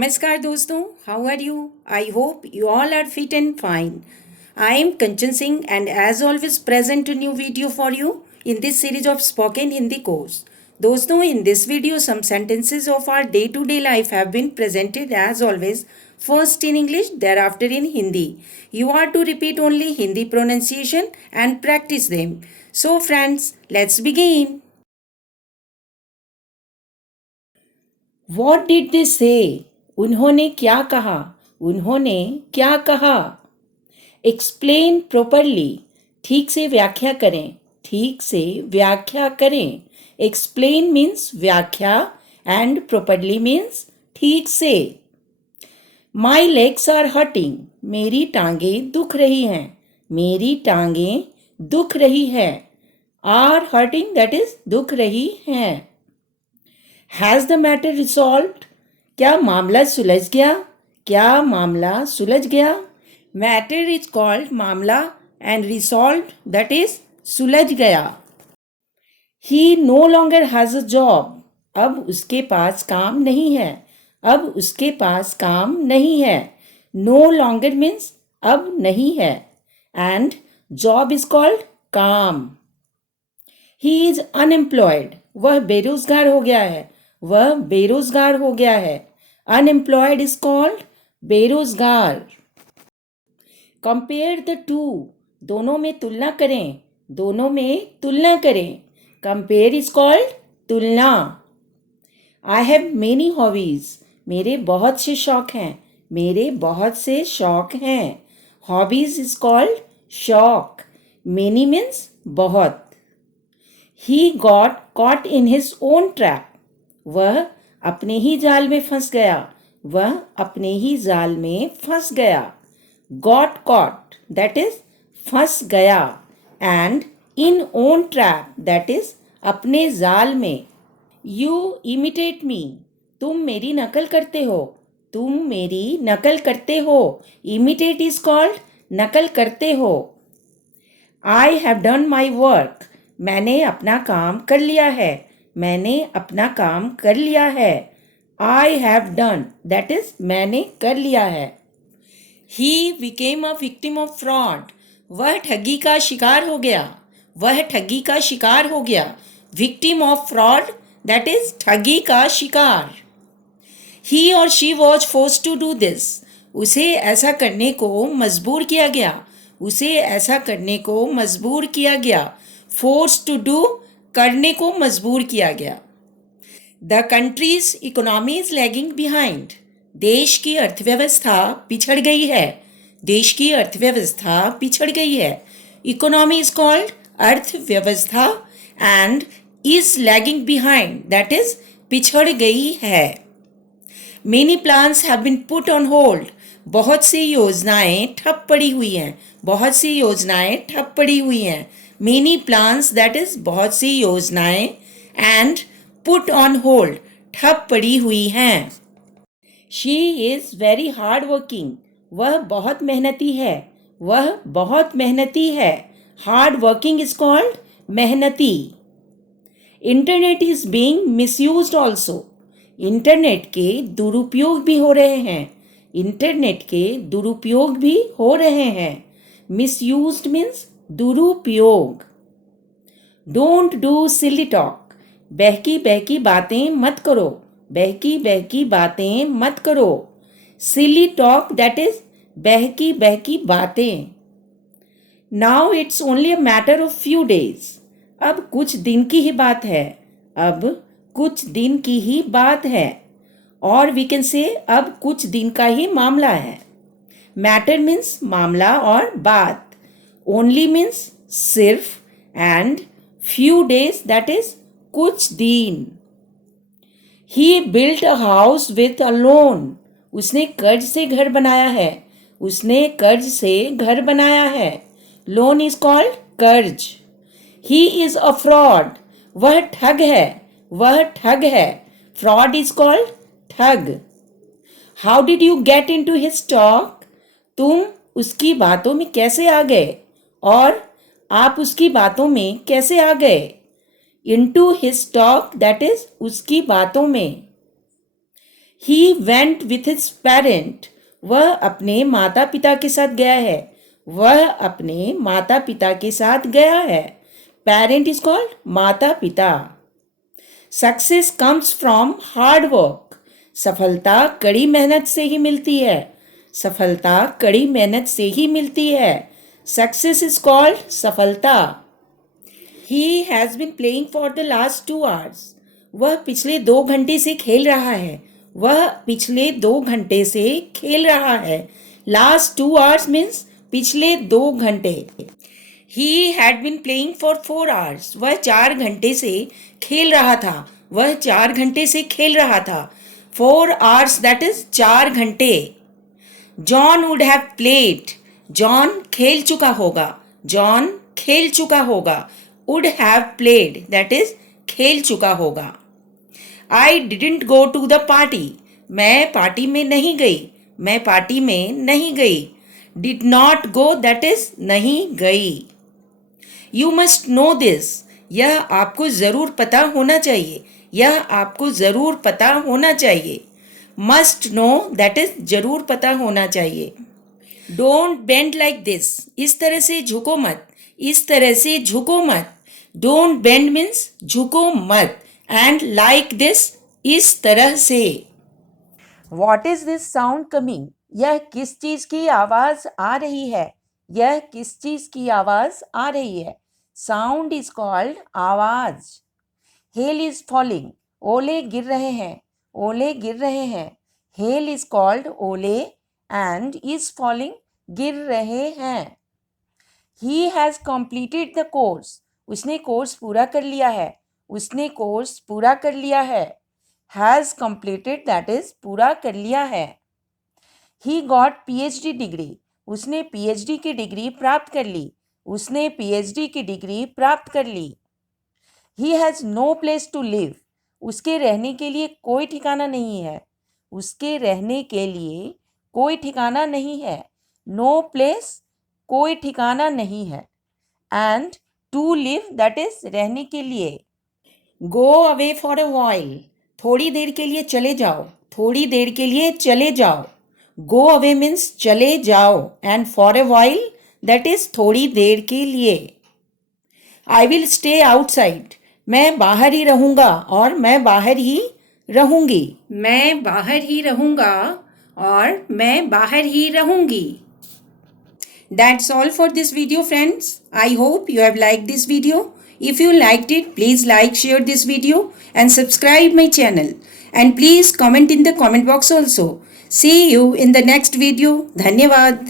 नमस्कार दोस्तों, how are you? I hope you all are fit and fine. I am Kanchan Singh and as always present a new video for you in this series of spoken Hindi course. दोस्तों, in this video some sentences of our day-to-day life have been presented as always, first in English, thereafter in Hindi. You are to repeat only Hindi pronunciation and practice them. So friends, let's begin. What did they say? उन्होंने क्या कहा? उन्होंने क्या कहा? Explain properly. ठीक से व्याख्या करें. ठीक से व्याख्या करें. Explain means व्याख्या and properly means ठीक से. My legs are hurting. मेरी टांगें दुख रही हैं. मेरी टांगें दुख रही है. Are hurting, that is दुख रही हैं. Has the matter resolved? क्या मामला सुलझ गया? क्या मामला सुलझ गया? Matter is called मामला and resolved, that is सुलझ गया. He no longer has a job. अब उसके पास काम नहीं है. अब उसके पास काम नहीं है. No longer means अब नहीं है. And job is called काम. He is unemployed. वह बेरोजगार हो गया है. वह बेरोजगार हो गया है. Unemployed is called बेरोजगार. Compare the two. दोनों में तुलना करें. दोनों में तुलना करें. Compare is called तुलना. I have many hobbies. मेरे बहुत से शौक हैं. मेरे बहुत से शौक हैं. Hobbies is called शौक. Many means बहुत. He got caught in his own trap. वह अपने ही जाल में फंस गया. वह अपने ही जाल में फंस गया. Got caught, that is फंस गया. And in own trap, that is अपने जाल में. You imitate me. तुम मेरी नकल करते हो. तुम मेरी नकल करते हो. Imitate is called नकल करते हो. I have done my work. मैंने अपना काम कर लिया है. मैंने अपना काम कर लिया है. I have done, that is मैंने कर लिया है. He became a victim of fraud. वह ठगी का शिकार हो गया. वह ठगी का शिकार हो गया. Victim of fraud, that is ठगी का शिकार. He or she was forced to do this. उसे ऐसा करने को मजबूर किया गया. उसे ऐसा करने को मजबूर किया गया. Forced to do, करने को मजबूर किया गया. The country's economy is lagging behind. देश की अर्थव्यवस्था पिछड़ गई है. देश की अर्थव्यवस्था पिछड़ गई है. Economy is called अर्थव्यवस्था and is lagging behind, that is पिछड़ गई है. Many plans have been put on hold. बहुत सी योजनाएं ठप पड़ी हुई हैं. बहुत सी योजनाएं ठप पड़ी हुई हैं. Many plans, that is बहुत सी योजनाएं and put on hold, ठप पड़ी हुई हैं. She is very hard working. वह बहुत मेहनती है. वह बहुत मेहनती है. Hard working is called मेहनती. Internet is being misused also. Internet के दुरुपयोग भी हो रहे हैं. इंटरनेट के दुरुपयोग भी हो रहे हैं. Misused means दुरुपयोग. Don't do silly talk. बहकी बहकी बातें मत करो. बहकी बहकी बातें मत करो. Silly talk, that is बहकी बहकी बातें. Now it's only a matter of few days. अब कुछ दिन की ही बात है. अब कुछ दिन की ही बात है. और we can say अब कुछ दिन का ही मामला है. Matter means मामला और बात. Only means सिर्फ and few days, that is कुछ दिन. He built a house with a loan. उसने कर्ज से घर बनाया है. उसने कर्ज से घर बनाया है. Loan is called कर्ज. He is a fraud. वह ठग है. वह ठग है. Fraud is called ठग. How did you get into his talk? तुम उसकी बातों में कैसे आ गए? और आप उसकी बातों में कैसे आ गए? Into his talk, that is उसकी बातों में. He went with his parent, वह अपने माता पिता के साथ गया है, वह अपने माता पिता के साथ गया है। पेरेंट इज कॉल्ड माता पिता। Success comes from hard work, सफलता कड़ी मेहनत से ही मिलती है, सफलता कड़ी मेहनत से ही मिलती है। सक्सेस इज कॉल्ड सफलता। He has been playing for the last 2 hours, वह पिछले 2 घंटे से खेल रहा है, वह पिछले 2 घंटे से खेल रहा है। लास्ट 2 hours मीन्स पिछले 2 घंटे। He had been playing for 4 hours, वह 4 घंटे से खेल रहा था, वह 4 घंटे से खेल रहा था। 4 hours दैट इज 4 घंटे। John would have played, John खेल चुका होगा, जॉन खेल चुका होगा। Would have played that is खेल चुका होगा। I didn't go to the party, मैं पार्टी में नहीं गई, मैं पार्टी में नहीं गई। Did not go that is नहीं गई। यू मस्ट नो दिस, यह आपको ज़रूर पता होना चाहिए, यह आपको ज़रूर पता होना चाहिए। मस्ट नो दैट इज ज़रूर पता होना चाहिए। डोंट बेंड लाइक दिस, इस तरह से झुको मत, इस तरह से झुको मत। डोंट बेंड मीन्स झुको मत, एंड लाइक दिस इस तरह से। What is this sound coming, यह किस चीज़ की आवाज़ आ रही है, यह किस चीज़ की आवाज़ आ रही है। साउंड इज कॉल्ड आवाज़। हेल इज फॉलिंग, ओले गिर रहे हैं, ओले गिर रहे हैं। हेल इज कॉल्ड ओले एंड इज फॉलिंग गिर रहे हैं। He has completed the course, उसने कोर्स पूरा कर लिया है, उसने कोर्स पूरा कर लिया है। हैज़ कंप्लीटेड दैट इज पूरा कर लिया है। ही गॉट PhD डिग्री, उसने PhD की डिग्री प्राप्त कर ली, उसने PhD की डिग्री प्राप्त कर ली। He has no place to live, उसके रहने के लिए कोई ठिकाना नहीं है, उसके रहने के लिए कोई ठिकाना नहीं है। नो प्लेस कोई ठिकाना नहीं है। And to live that is रहने के लिए। Go away for a while, थोड़ी देर के लिए चले जाओ, थोड़ी देर के लिए चले जाओ। गो अवे मीन्स चले जाओ, and for a while that is थोड़ी देर के लिए। आई विल स्टे आउटसाइड, मैं बाहर ही रहूँगा और मैं बाहर ही रहूँगी, मैं बाहर ही रहूँगा और मैं बाहर ही रहूँगी। That's all for this video, friends. I hope you have liked this video. If you liked it, please like, share this video and subscribe my channel. And please comment in the comment box also. See you in the next video. धन्यवाद.